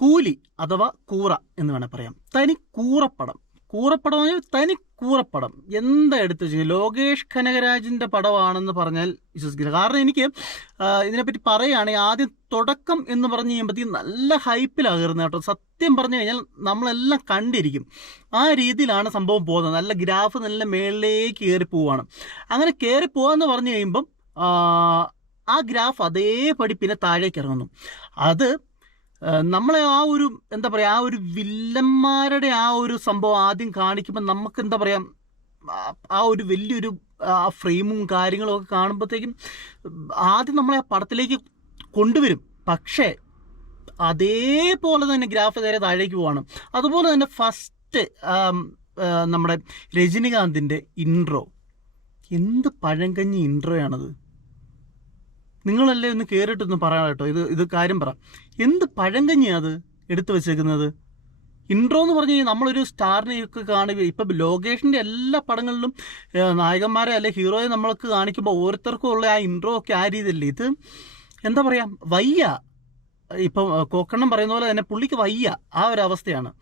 കൂലി അഥവാ കൂറ എന്ന് വേണേൽ പറയാം. തനി കൂറപ്പടം. കൂറപ്പടം തനി കൂറപ്പടം എന്താ എടുത്തു വെച്ചാൽ ലോകേഷ് കനകരാജിൻ്റെ പടമാണെന്ന് പറഞ്ഞാൽ വിശ്വസിക്കില്ല. കാരണം എനിക്ക് ഇതിനെപ്പറ്റി പറയുകയാണെങ്കിൽ ആദ്യം തുടക്കം എന്ന് പറഞ്ഞു കഴിയുമ്പോഴത്തേക്കും നല്ല ഹൈപ്പിലാകരുന്നത് കേട്ടോ. സത്യം പറഞ്ഞു കഴിഞ്ഞാൽ നമ്മളെല്ലാം കണ്ടിരിക്കും. ആ രീതിയിലാണ് സംഭവം പോകുന്നത്. നല്ല ഗ്രാഫ് നല്ല മേളിലേക്ക് കയറി പോവുകയാണ്. അങ്ങനെ കയറി പോകാമെന്ന് പറഞ്ഞു കഴിയുമ്പം ആ ഗ്രാഫ് അതേപടി പിന്നെ താഴേക്ക് ഇറങ്ങുന്നു. അത് നമ്മളെ ആ ഒരു എന്താ പറയുക, ആ ഒരു വില്ലന്മാരുടെ ആ ഒരു സംഭവം ആദ്യം കാണിക്കുമ്പോൾ നമുക്ക് എന്താ പറയുക, ആ ഒരു വലിയൊരു ഫ്രെയിമും കാര്യങ്ങളും ഒക്കെ കാണുമ്പോഴത്തേക്കും ആദ്യം നമ്മളെ ആ പടത്തിലേക്ക് കൊണ്ടുവരും. പക്ഷേ അതേപോലെ തന്നെ ഗ്രാഫ് നേരെ താഴേക്ക് പോവാണ്. അതുപോലെ തന്നെ ഫസ്റ്റ് നമ്മുടെ രജനികാന്തിൻ്റെ ഇൻട്രോ, എന്ത് പഴങ്കഞ്ഞി ഇൻട്രോയാണത്. നിങ്ങളല്ലേ ഒന്ന് കയറിയിട്ടൊന്ന് പറയാം കേട്ടോ. ഇത് കാര്യം പറ, എന്ത് പഴങ്കഞ്ഞിയാണ് അത് എടുത്തു വെച്ചേക്കുന്നത്. ഇൻട്രോ എന്ന് പറഞ്ഞു കഴിഞ്ഞാൽ നമ്മളൊരു സ്റ്റാറിനെയൊക്കെ കാണുക, ഇപ്പം ലോകേഷിൻ്റെ എല്ലാ പടങ്ങളിലും നായകന്മാരെ അല്ലെ ഹീറോയെ നമ്മൾക്ക് കാണിക്കുമ്പോൾ ഓരോരുത്തർക്കും ഉള്ള ആ ഇൻട്രോ ഒക്കെ ആ രീതിയല്ലേ. ഇത് എന്താ പറയുക, വയ്യ. ഇപ്പം കോക്കണ്ണം പറയുന്ന പോലെ തന്നെ പുള്ളിക്ക് വയ്യ, ആ ഒരു അവസ്ഥയാണ്.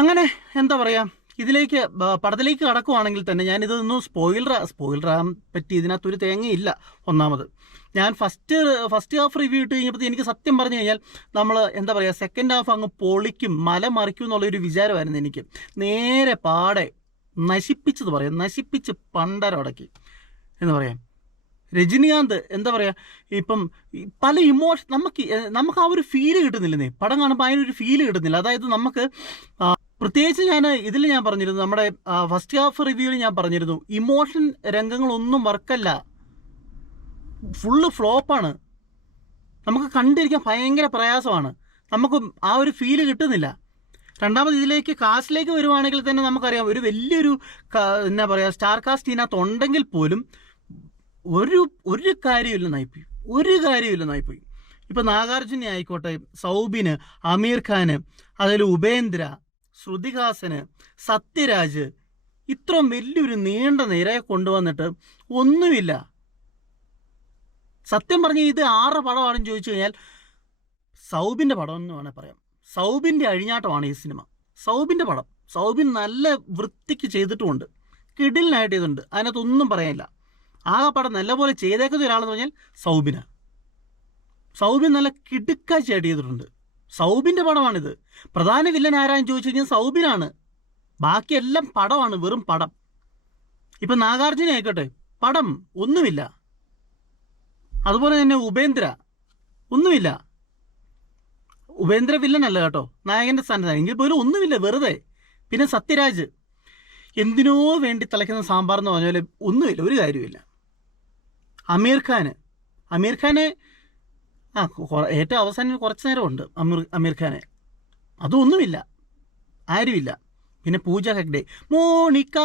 അങ്ങനെ എന്താ പറയുക, ഇതിലേക്ക് പടത്തിലേക്ക് കടക്കുവാണെങ്കിൽ തന്നെ ഞാനിതൊന്നും സ്പോയിലറാൻ പറ്റി ഇതിനകത്തൊരു തേങ്ങയില്ല. ഒന്നാമത് ഞാൻ ഫസ്റ്റ് ഹാഫ് റിവ്യൂ ഇട്ട് കഴിഞ്ഞപ്പോൾ എനിക്ക് സത്യം പറഞ്ഞു കഴിഞ്ഞാൽ നമ്മൾ എന്താ പറയുക, സെക്കൻഡ് ഹാഫ് അങ്ങ് പൊളിക്കും, മല മറിക്കും എന്നുള്ളൊരു വിചാരമായിരുന്നു എനിക്ക്. നേരെ പാടെ നശിപ്പിച്ച് പണ്ടരടക്കി എന്ന് പറയാം. രജനികാന്ത് എന്താ പറയുക, ഇപ്പം പല ഇമോഷൻ നമുക്ക് ആ ഒരു ഫീല് കിട്ടുന്നില്ലെന്നേ. പടം കാണുമ്പോൾ അതിനൊരു ഫീല് കിട്ടുന്നില്ല. അതായത് നമുക്ക് പ്രത്യേകിച്ച് ഞാൻ പറഞ്ഞിരുന്നു, നമ്മുടെ ഫസ്റ്റ് ഹാഫ് റിവ്യൂവിൽ ഞാൻ പറഞ്ഞിരുന്നു, ഇമോഷൻ രംഗങ്ങളൊന്നും വർക്കല്ല, ഫുള്ള് ഫ്ലോപ്പാണ്. നമുക്ക് കണ്ടിരിക്കാൻ ഭയങ്കര പ്രയാസമാണ്. നമുക്ക് ആ ഒരു ഫീല് കിട്ടുന്നില്ല. രണ്ടാമത് ഇതിലേക്ക് കാസ്റ്റിലേക്ക് വരുവാണെങ്കിൽ തന്നെ നമുക്കറിയാം, ഒരു വലിയൊരു എന്താ പറയുക സ്റ്റാർ കാസ്റ്റ് ഇതിനകത്ത് ഉണ്ടെങ്കിൽ പോലും ഒരു കാര്യമില്ലെന്നായിപ്പോയി. ഇപ്പം നാഗാർജുന ആയിക്കോട്ടെ, സൗബിന്, അമീർ ഖാന്, അതിൽ ഉപേന്ദ്ര, ശ്രുതിഹാസന്, സത്യരാജ്, ഇത്രയും വലിയൊരു നീണ്ട നിരയെ കൊണ്ടുവന്നിട്ട് ഒന്നുമില്ല. സത്യം പറഞ്ഞ ഇത് ആരുടെ പടമാണെന്ന് ചോദിച്ചു കഴിഞ്ഞാൽ സൗബിൻ്റെ പടം എന്ന് വേണേൽ പറയാം. സൗബിൻ്റെ അഴിഞ്ഞാട്ടമാണ് ഈ സിനിമ. സൗബിൻ്റെ പടം സൗബിൻ നല്ല വൃത്തിക്ക് ചെയ്തിട്ടുമുണ്ട്, കിടിലിനായിട്ട് ചെയ്തിട്ടുണ്ട്, അതിനകത്തൊന്നും പറയാനില്ല. ആ പടം നല്ലപോലെ ചെയ്തേക്കുന്ന ഒരാളെന്ന് പറഞ്ഞാൽ സൗബിൻ നല്ല കിടുക്കാഴ്ചയായിട്ട് ചെയ്തിട്ടുണ്ട്. സൗബിൻ്റെ പടമാണിത്. പ്രധാന വില്ലൻ ആരാന്ന് ചോദിച്ചു കഴിഞ്ഞാൽ സൗബിനാണ്. ബാക്കിയെല്ലാം പടമാണ്, വെറും പടം. ഇപ്പം നാഗാർജുന ആയിക്കോട്ടെ, പടം ഒന്നുമില്ല. അതുപോലെ തന്നെ ഉപേന്ദ്ര ഒന്നുമില്ല. ഉപേന്ദ്ര വില്ലനല്ല കേട്ടോ, നായകൻ്റെ സ്ഥാനത്താണ്, എങ്കിൽ പോലും ഒന്നുമില്ല, വെറുതെ. പിന്നെ സത്യരാജ് എന്തിനോ വേണ്ടി തിളയ്ക്കുന്ന സാമ്പാർ എന്ന് പറഞ്ഞ പോലെ ഒന്നുമില്ല, ഒരു കാര്യമില്ല. അമീർ ഖാനെ ഏറ്റവും അവസാനം കുറച്ച് നേരമുണ്ട് അമീർ ഖാനെ, അതൊന്നുമില്ല, ആരുമില്ല. പിന്നെ പൂജ ഹെഗ്ഡെ, മോണിക്ക,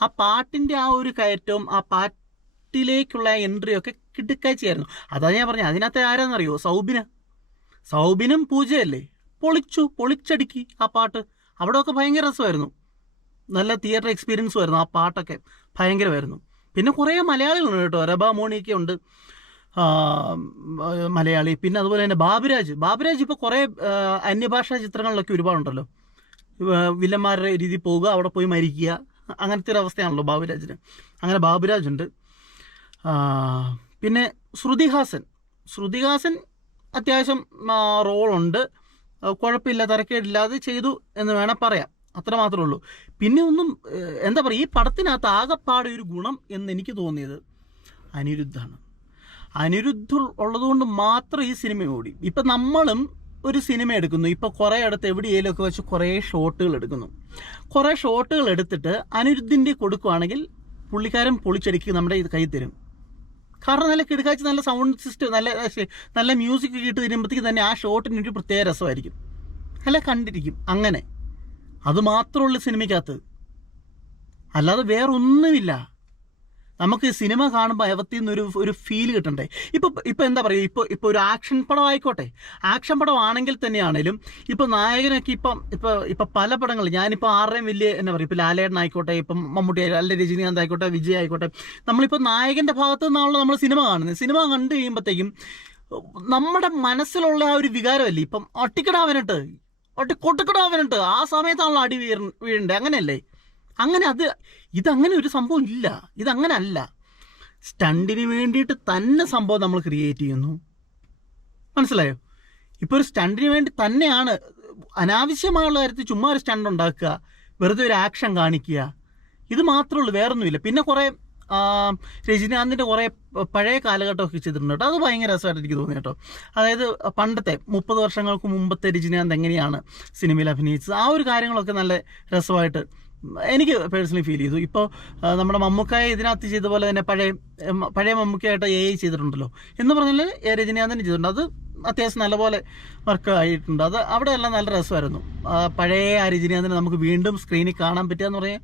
ആ പാട്ടിൻ്റെ ആ ഒരു കയറ്റവും ആ പാട്ടിലേക്കുള്ള എൻട്രിയൊക്കെ കിടുക്കാഴ്ചയായിരുന്നു. അതാ ഞാൻ പറഞ്ഞത്. അതിനകത്ത് ആരാന്നറിയോ, സൗബിനും പൂജയല്ലേ, പൊളിച്ചടുക്കി ആ പാട്ട്. അവിടെയൊക്കെ ഭയങ്കര രസമായിരുന്നു, നല്ല തിയേറ്റർ എക്സ്പീരിയൻസും ആയിരുന്നു. ആ പാട്ടൊക്കെ ഭയങ്കരമായിരുന്നു. പിന്നെ കുറേ മലയാളികളുണ്ട് കേട്ടോ, രബ മോണിയൊക്കെ ഉണ്ട് മലയാളി. പിന്നെ അതുപോലെ തന്നെ ബാബുരാജ് ഇപ്പോൾ കുറേ അന്യഭാഷാ ചിത്രങ്ങളിലൊക്കെ ഒരുപാടുണ്ടല്ലോ. വില്ലന്മാരുടെ രീതി പോവുക, അവിടെ പോയി മരിക്കുക, അങ്ങനത്തെ ഒരു അവസ്ഥയാണല്ലോ ബാബുരാജിന്. അങ്ങനെ ബാബുരാജുണ്ട്. പിന്നെ ശ്രുതിഹാസൻ അത്യാവശ്യം റോളുണ്ട്, കുഴപ്പമില്ല, തരക്കേടില്ലാതെ ചെയ്തു എന്ന് വേണേൽ പറയാം. അത്ര മാത്രമേ ഉള്ളൂ. പിന്നെ ഒന്നും എന്താ പറയുക, ഈ പടത്തിനകത്ത് ആകെപ്പാടെ ഒരു ഗുണം എന്ന് എനിക്ക് തോന്നിയത് അനിരുദ്ധ ഉള്ളതുകൊണ്ട് മാത്രം ഈ സിനിമ ഓടി. ഇപ്പം നമ്മളും ഒരു സിനിമ എടുക്കുന്നു, ഇപ്പോൾ കുറേ അടുത്ത് എവിടെയെങ്കിലുമൊക്കെ വെച്ച് കുറേ ഷോട്ടുകൾ എടുത്തിട്ട് അനിരുദ്ധിൻ്റെ കൊടുക്കുകയാണെങ്കിൽ പുള്ളിക്കാരൻ പൊളിച്ചടിക്ക് നമ്മുടെ കൈ തരും. കാരണം നല്ല കിടക്കാഴ്ച, നല്ല സൗണ്ട് സിസ്റ്റം, നല്ല മ്യൂസിക് കേട്ട് തരുമ്പോഴത്തേക്ക് തന്നെ ആ ഷോട്ടിനൊരു പ്രത്യേക രസമായിരിക്കും, നല്ല കണ്ടിരിക്കും. അങ്ങനെ അത് മാത്രമുള്ള സിനിമയ്ക്കകത്ത്, അല്ലാതെ വേറൊന്നുമില്ല. നമുക്ക് സിനിമ കാണുമ്പോൾ അയവത്തിൽ നിന്ന് ഒരു ഫീൽ കിട്ടണ്ടേ. ഇപ്പം എന്താ പറയുക, ഇപ്പോൾ ഒരു ആക്ഷൻ പടം ആയിക്കോട്ടെ, ആക്ഷൻ പടം ആണെങ്കിൽ തന്നെയാണേലും ഇപ്പോൾ നായകനൊക്കെ ഇപ്പം പല പടങ്ങൾ, ഞാനിപ്പോൾ ആരുടെയും വലിയ എന്താ പറയുക, ഇപ്പോൾ ലാലേട്ടൻ ആയിക്കോട്ടെ, ഇപ്പം മമ്മൂട്ടി അല്ലെ, രജനീകാന്ത് ആയിക്കോട്ടെ, വിജയ് ആയിക്കോട്ടെ, നമ്മളിപ്പോൾ നായകൻ്റെ ഭാഗത്ത് നിന്നാണല്ലോ നമ്മൾ സിനിമ കാണുന്നത്. സിനിമ കണ്ടു കഴിയുമ്പോഴത്തേക്കും നമ്മുടെ മനസ്സിലുള്ള ആ ഒരു വികാരമല്ലേ, ഇപ്പം ഒട്ടിക്കിടാവനിട്ട് കൊട്ടിക്കിടാവനിട്ട് ആ സമയത്താണല്ലോ അടി വീഴണ്ടേ, അങ്ങനെയല്ലേ? അങ്ങനെ ഇതങ്ങനെ ഒരു സംഭവം ഇല്ല, ഇതങ്ങനെ അല്ല. സ്റ്റണ്ടിന് വേണ്ടിയിട്ട് തന്നെ സംഭവം നമ്മൾ ക്രിയേറ്റ് ചെയ്യുന്നു, മനസ്സിലായോ? ഇപ്പോൾ ഒരു സ്റ്റണ്ടിന് വേണ്ടി തന്നെയാണ്, അനാവശ്യമായുള്ള കാര്യത്തിൽ ചുമ്മാ ഒരു സ്റ്റണ്ട് ഉണ്ടാക്കുക, വെറുതെ ഒരു ആക്ഷൻ കാണിക്കുക, ഇത് മാത്രമേ ഉള്ളൂ, വേറൊന്നുമില്ല. പിന്നെ കുറേ രജനീകാന്തിൻ്റെ കുറേ പഴയ കാലഘട്ടമൊക്കെ ചെയ്തിട്ടുണ്ട് കേട്ടോ, അത് ഭയങ്കര രസമായിട്ട് എനിക്ക് തോന്നി കേട്ടോ. അതായത് പണ്ടത്തെ 30 വർഷങ്ങൾക്ക് മുമ്പത്തെ രജനീകാന്ത് എങ്ങനെയാണ് സിനിമയിൽ അഭിനയിച്ചത്, ആ ഒരു കാര്യങ്ങളൊക്കെ നല്ല രസമായിട്ട് എനിക്ക് പേഴ്സണലി ഫീൽ ചെയ്തു. ഇപ്പോൾ നമ്മുടെ മമ്മൂക്കായെ ഇതിനകത്ത് ചെയ്ത പോലെ തന്നെ പഴയ മമ്മൂക്കയായിട്ട് AI ചെയ്തിട്ടുണ്ടല്ലോ എന്ന് പറഞ്ഞാൽ രജനീകാന്തിന് ചെയ്തിട്ടുണ്ട്, അത് അത്യാവശ്യം നല്ലപോലെ വർക്ക് ആയിട്ടുണ്ട്. അത് അവിടെ എല്ലാം നല്ല രസമായിരുന്നു. പഴയ ആ രജനീകാന്തിനെ നമുക്ക് വീണ്ടും സ്ക്രീനിൽ കാണാൻ പറ്റുക എന്ന് പറഞ്ഞാൽ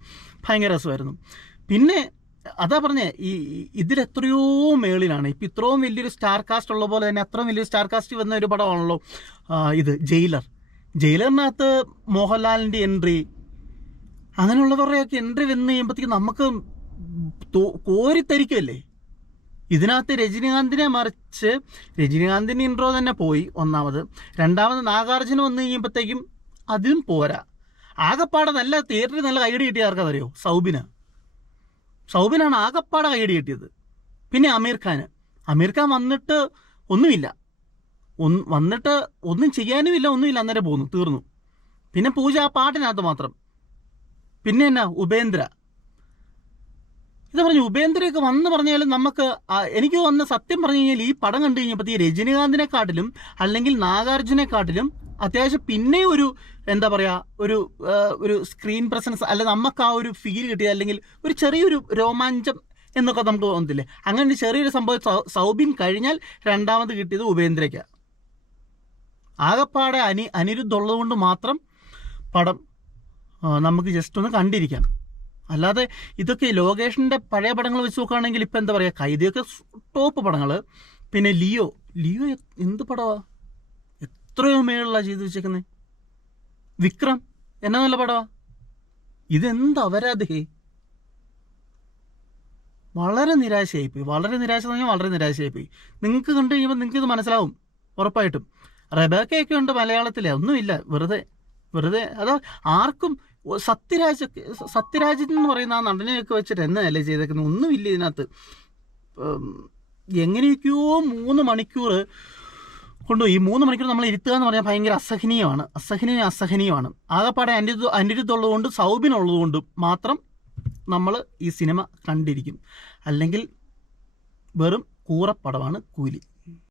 ഭയങ്കര രസമായിരുന്നു. പിന്നെ അതാ പറഞ്ഞേ, ഇതിലെത്രയോ മേളിലാണ്. ഇപ്പം ഇത്രയും വലിയൊരു സ്റ്റാർ കാസ്റ്റ് ഉള്ള പോലെ തന്നെ അത്രയും വലിയൊരു സ്റ്റാർ കാസ്റ്റ് വന്ന ഒരു പടമാണല്ലോ ഇത് ജയിലറിനകത്ത് മോഹൻലാലിൻ്റെ എൻട്രി, അങ്ങനെയുള്ളവരുടെയൊക്കെ എൻട്രി വന്ന് കഴിയുമ്പോഴത്തേക്കും നമുക്ക് കോരിത്തരിക്കല്ലേ. ഇതിനകത്ത് രജനീകാന്തിനെ മറിച്ച് രജനീകാന്തിൻ്റെ ഇൻട്രോ തന്നെ പോയി ഒന്നാമത്, രണ്ടാമത് നാഗാർജുന വന്നു കഴിയുമ്പോഴത്തേക്കും അതിലും പോരാ. ആകപ്പാടെ നല്ല തിയേറ്ററിൽ നല്ല കൈയടി കിട്ടിയ ആർക്കതറിയോ? സൗബിനാണ് ആകപ്പാടെ കൈയടി കിട്ടിയത്. പിന്നെ അമീർ ഖാൻ വന്നിട്ട് ഒന്നുമില്ല, വന്നിട്ട് ഒന്നും ചെയ്യാനുമില്ല, ഒന്നുമില്ല, അന്നേരം പോന്നു, തീർന്നു. പിന്നെ പൂജ ആ പാട്ടിനകത്ത് മാത്രം. പിന്നെ എന്നാ ഉപേന്ദ്ര, ഇത് പറഞ്ഞു ഉപേന്ദ്രയൊക്കെ വന്ന് പറഞ്ഞാലും നമുക്ക് എനിക്ക് വന്ന് സത്യം പറഞ്ഞു കഴിഞ്ഞാൽ ഈ പടം കണ്ടു കഴിഞ്ഞപ്പോൾ ഈ രജനീകാന്തിനെക്കാട്ടിലും അല്ലെങ്കിൽ നാഗാർജുനെക്കാട്ടിലും അത്യാവശ്യം പിന്നെ ഒരു എന്താ പറയുക ഒരു സ്ക്രീൻ പ്രസൻസ് അല്ല, നമുക്ക് ആ ഒരു ഫീൽ കിട്ടിയത് അല്ലെങ്കിൽ ഒരു ചെറിയൊരു രോമാഞ്ചം എന്നൊക്കെ നമുക്ക് തോന്നത്തില്ലേ, അങ്ങനെ ചെറിയൊരു സംഭവം സൗബിൻ കഴിഞ്ഞാൽ രണ്ടാമത് കിട്ടിയത് ഉപേന്ദ്രയ്ക്കാണ്. ആകപ്പാടെ അനിരുദ്ധുള്ളത് കൊണ്ട് മാത്രം പടം നമുക്ക് ജസ്റ്റ് ഒന്ന് കണ്ടിരിക്കാം. അല്ലാതെ ഇതൊക്കെ ലോകേഷിൻ്റെ പഴയ പടങ്ങൾ വെച്ച് നോക്കുകയാണെങ്കിൽ ഇപ്പം എന്താ പറയുക, കൈദിയൊക്കെ ടോപ്പ് പടങ്ങൾ. പിന്നെ ലിയോ എന്ത് പടമാണ്, എത്രയോ മേളിലാണ് ചെയ്ത് വെച്ചേക്കുന്നത്. വിക്രം എന്നാ നല്ല പടമാണ്. ഇതെന്താ അവരാധേ, വളരെ നിരാശയായിപ്പോയി, വളരെ നിരാശയായിപ്പോയി. നിങ്ങൾക്ക് കണ്ടു കഴിയുമ്പോൾ നിങ്ങൾക്ക് ഇത് മനസ്സിലാവും ഉറപ്പായിട്ടും. റെബേക്കയൊക്കെ ഉണ്ട് മലയാളത്തിലെ, ഒന്നുമില്ല, വെറുതെ അതാ ആർക്കും. സത്യരാജ് എന്ന് പറയുന്ന ആ നടനെയൊക്കെ വെച്ചിട്ട് എന്നല്ലേ ചെയ്തേക്കുന്നത്, ഒന്നുമില്ല ഇതിനകത്ത്. എങ്ങനെയൊക്കെയോ 3 മണിക്കൂർ കൊണ്ടുപോയി. ഈ 3 മണിക്കൂർ നമ്മൾ ഇരുത്തുക എന്ന് പറഞ്ഞാൽ ഭയങ്കര അസഹനീയമാണ്. ആകെപ്പാടെ അനിരുദ്ധുള്ളതുകൊണ്ട് സൗബിനുള്ളതുകൊണ്ട് മാത്രം നമ്മൾ ഈ സിനിമ കണ്ടിരിക്കും, അല്ലെങ്കിൽ വെറും കൂറപ്പടമാണ് കൂലി.